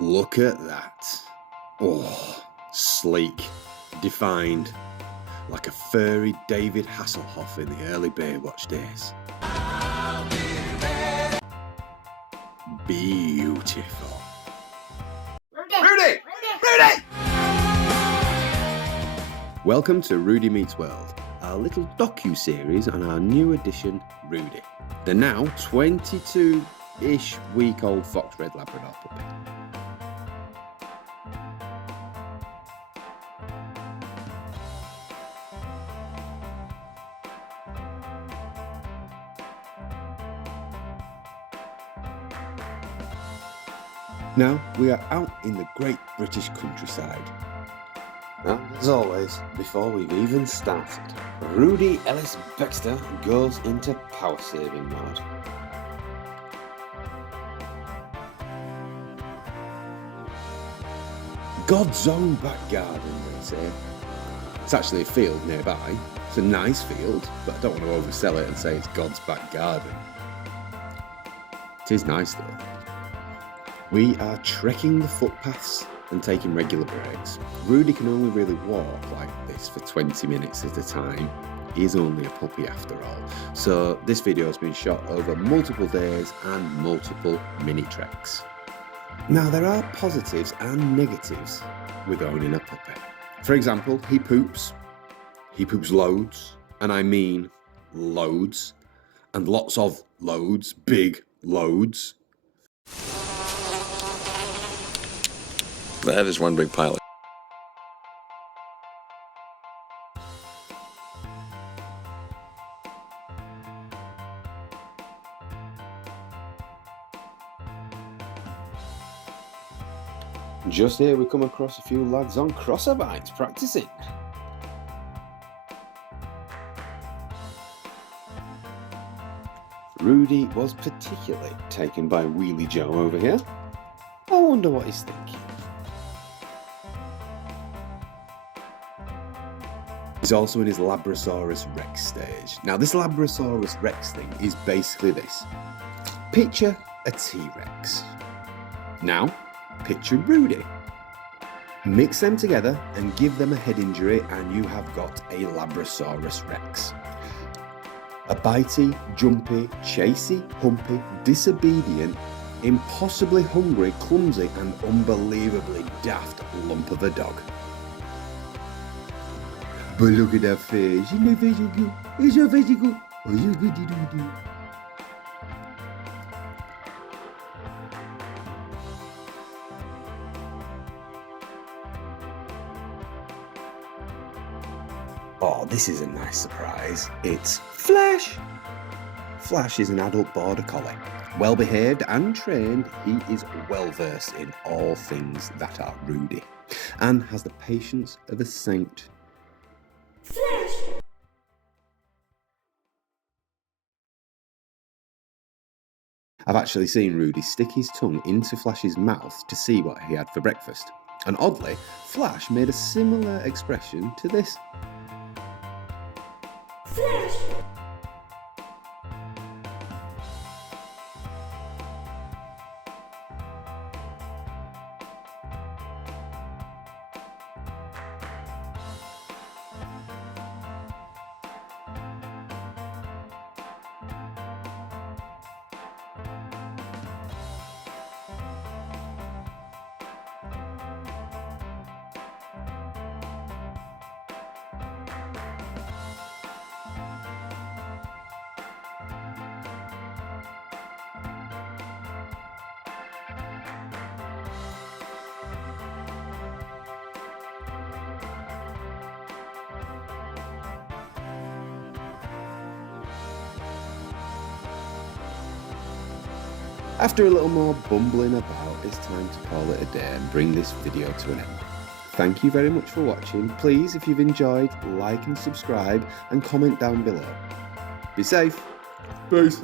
Look at that. Oh, sleek, defined, like a furry David Hasselhoff in the early Baywatch days. Beautiful. Rudy! Rudy! Welcome to Rudy Meets World, our little docu-series on our new edition, Rudy, the now 22-ish week-old Fox Red Labrador puppy. Now we are out in the great British countryside. And as always, before we've even started, Rudy Ellis Baxter goes into power saving mode. God's own back garden, they say. It's actually a field nearby. It's a nice field, but I don't want to oversell it and say it's God's back garden. It is nice though. We are trekking the footpaths and taking regular breaks. Rudy can only really walk like this for 20 minutes at a time. He is only a puppy after all. So this video has been shot over multiple days and multiple mini treks. Now there are positives and negatives with owning a puppy. For example, he poops. He poops loads, and I mean loads, and lots of loads, big loads. That is one big pile. Just here we come across a few lads on crosser bikes practicing. Rudy was particularly taken by Wheelie Joe over here. I wonder what he's thinking. He's also in his Labrasaurus Rex stage. Now this Labrasaurus Rex thing is basically this. Picture a T-Rex. Now, picture Rudy. Mix them together and give them a head injury and you have got a Labrasaurus Rex. A bitey, jumpy, chasey, humpy, disobedient, impossibly hungry, clumsy and unbelievably daft lump of a dog. But look at that face, isn't that face so good? Is your face so good? Oh, you good, do. Oh, this is a nice surprise. It's Flash! Flash is an adult border collie. Well behaved and trained, he is well versed in all things that are Rudy and has the patience of a saint. Flash! I've actually seen Rudy stick his tongue into Flash's mouth to see what he had for breakfast. And oddly, Flash made a similar expression to this. Flash! After a little more bumbling about, it's time to call it a day and bring this video to an end. Thank you very much for watching. Please, if you've enjoyed, like and subscribe and comment down below. Be safe. Peace.